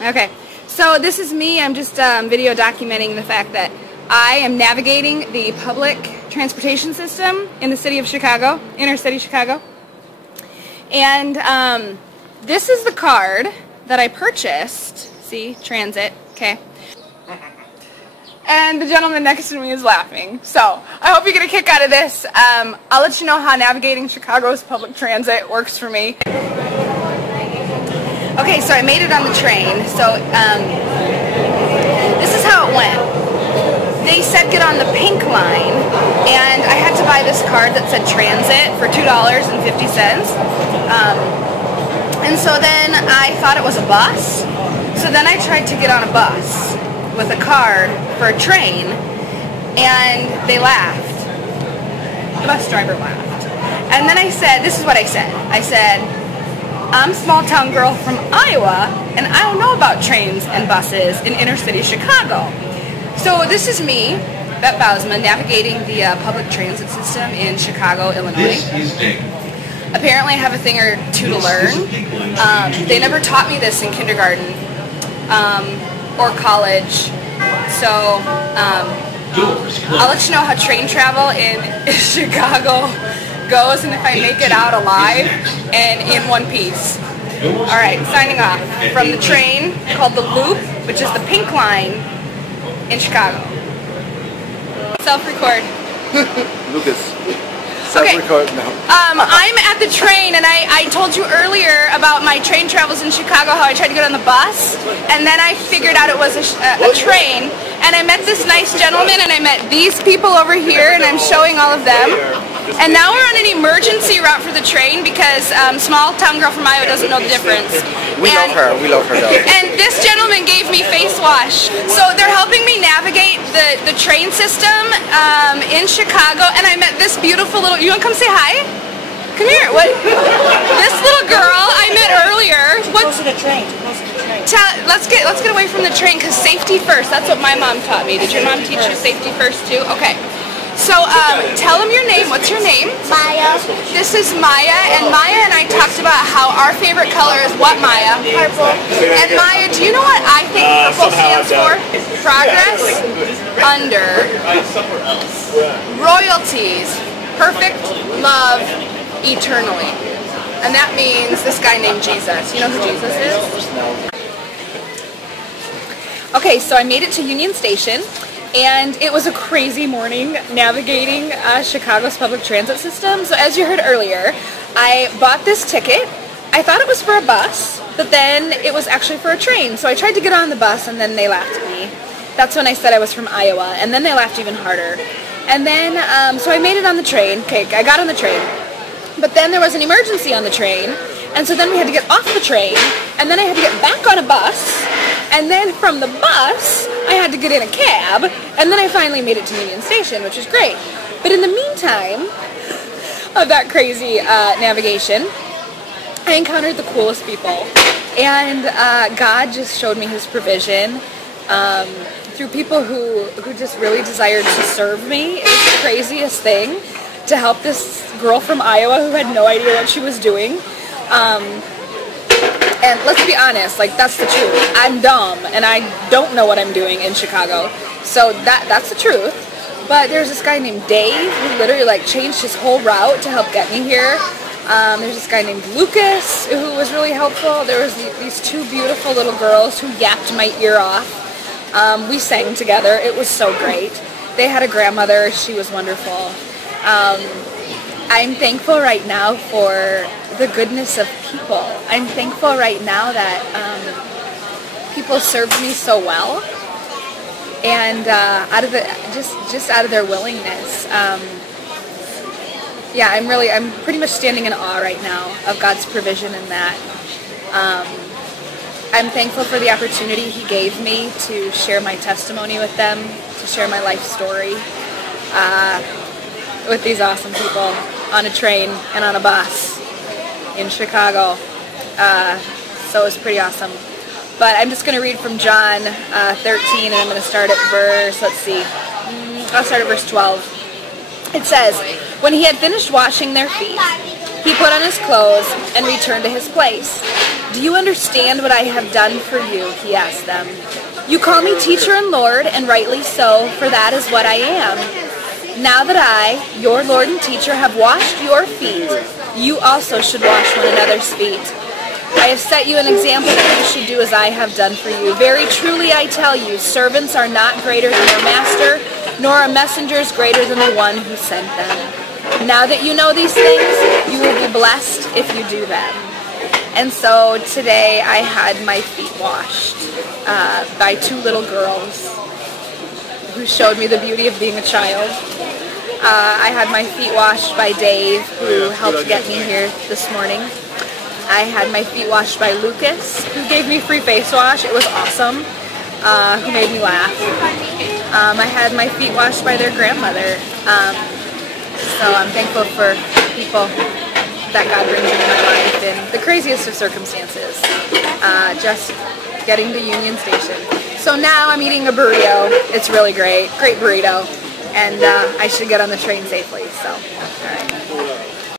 Okay, so this is me. I'm just video documenting the fact that I am navigating the public transportation system in the city of Chicago, inner city Chicago. And this is the card that I purchased. See, transit, okay. And the gentleman next to me is laughing. So, I hope you get a kick out of this. I'll let you know how navigating Chicago's public transit works for me. Okay, so I made it on the train. So, this is how it went. They said get on the pink line, and I had to buy this card that said transit for $2.50. And so then I thought it was a bus. So then I tried to get on a bus with a card for a train, and they laughed. The bus driver laughed. And then I said, this is what I said. I said, I'm a small town girl from Iowa, and I don't know about trains and buses in inner city Chicago. So this is me, Bette Bousema, navigating the public transit system in Chicago, Illinois. Apparently I have a thing or two to learn. They never taught me this in kindergarten or college. So I'll let you know how train travel in Chicago goes and if I make it out alive and in one piece. Alright, signing off from the train called the Loop, which is the pink line in Chicago. Self-record. Lucas. Okay. Self-record now. I'm at the train, and I told you earlier about my train travels in Chicago, how I tried to get on the bus, and then I figured out it was a train, and I met this nice gentleman, and I met these people over here, and I'm showing all of them. And now we're on an emergency route for the train because small town girl from Iowa doesn't know the difference. We love her though. And this gentleman gave me face wash. So they're helping me navigate the train system in Chicago, and I met this beautiful little, you want to come say hi? Come here. What? This little girl I met earlier. Close to the train. Let's get away from the train because safety first. That's what my mom taught me. Did your mom teach you safety first too? Okay. So, tell them your name. What's your name? Maya. This is Maya, and Maya and I talked about how our favorite color is what, Maya? Purple. And Maya, do you know what I think purple stands for? Progress, under, royalties, perfect, love, eternally. And that means this guy named Jesus. You know who Jesus is? Okay, so I made it to Union Station. And it was a crazy morning navigating Chicago's public transit system. So as you heard earlier, I bought this ticket. I thought it was for a bus, but then it was actually for a train. So I tried to get on the bus and then they laughed at me. That's when I said I was from Iowa, and then they laughed even harder. And then, so I made it on the train. Okay, I got on the train. But then there was an emergency on the train, and so then we had to get off the train, and then I had to get back on a bus, and then from the bus, I had to get in a cab, and then I finally made it to Union Station, which is great. But in the meantime of that crazy navigation, I encountered the coolest people. And God just showed me His provision through people who just really desired to serve me. It was the craziest thing to help this girl from Iowa who had no idea what she was doing. And let's be honest, like, that's the truth. I'm dumb, and I don't know what I'm doing in Chicago. So that's the truth. But there's this guy named Dave who literally, like, changed his whole route to help get me here. There's this guy named Lucas who was really helpful. There was these two beautiful little girls who yapped my ear off. We sang together. It was so great. They had a grandmother. She was wonderful. I'm thankful right now for the goodness of people. I'm thankful right now that people served me so well, and out of the just out of their willingness. Yeah, I'm pretty much standing in awe right now of God's provision in that. I'm thankful for the opportunity He gave me to share my testimony with them, to share my life story with these awesome people on a train and on a bus in Chicago. So it was pretty awesome. But I'm just going to read from John 13, and I'm going to start at verse, let's see, I'll start at verse 12. It says, "When he had finished washing their feet, he put on his clothes and returned to his place. Do you understand what I have done for you? He asked them. You call me teacher and Lord, and rightly so, for that is what I am. Now that I, your Lord and teacher, have washed your feet, you also should wash one another's feet. I have set you an example that you should do as I have done for you. Very truly I tell you, servants are not greater than their master, nor are messengers greater than the one who sent them. Now that you know these things, you will be blessed if you do them. And so today I had my feet washed by two little girls who showed me the beauty of being a child. I had my feet washed by Dave, who helped get me here this morning. I had my feet washed by Lucas, who gave me free face wash. It was awesome. Who made me laugh. I had my feet washed by their grandmother. So I'm thankful for people that God brings into my life in the craziest of circumstances. Just getting to Union Station. So now I'm eating a burrito. It's really great. Great burrito. And I should get on the train safely. So, all right.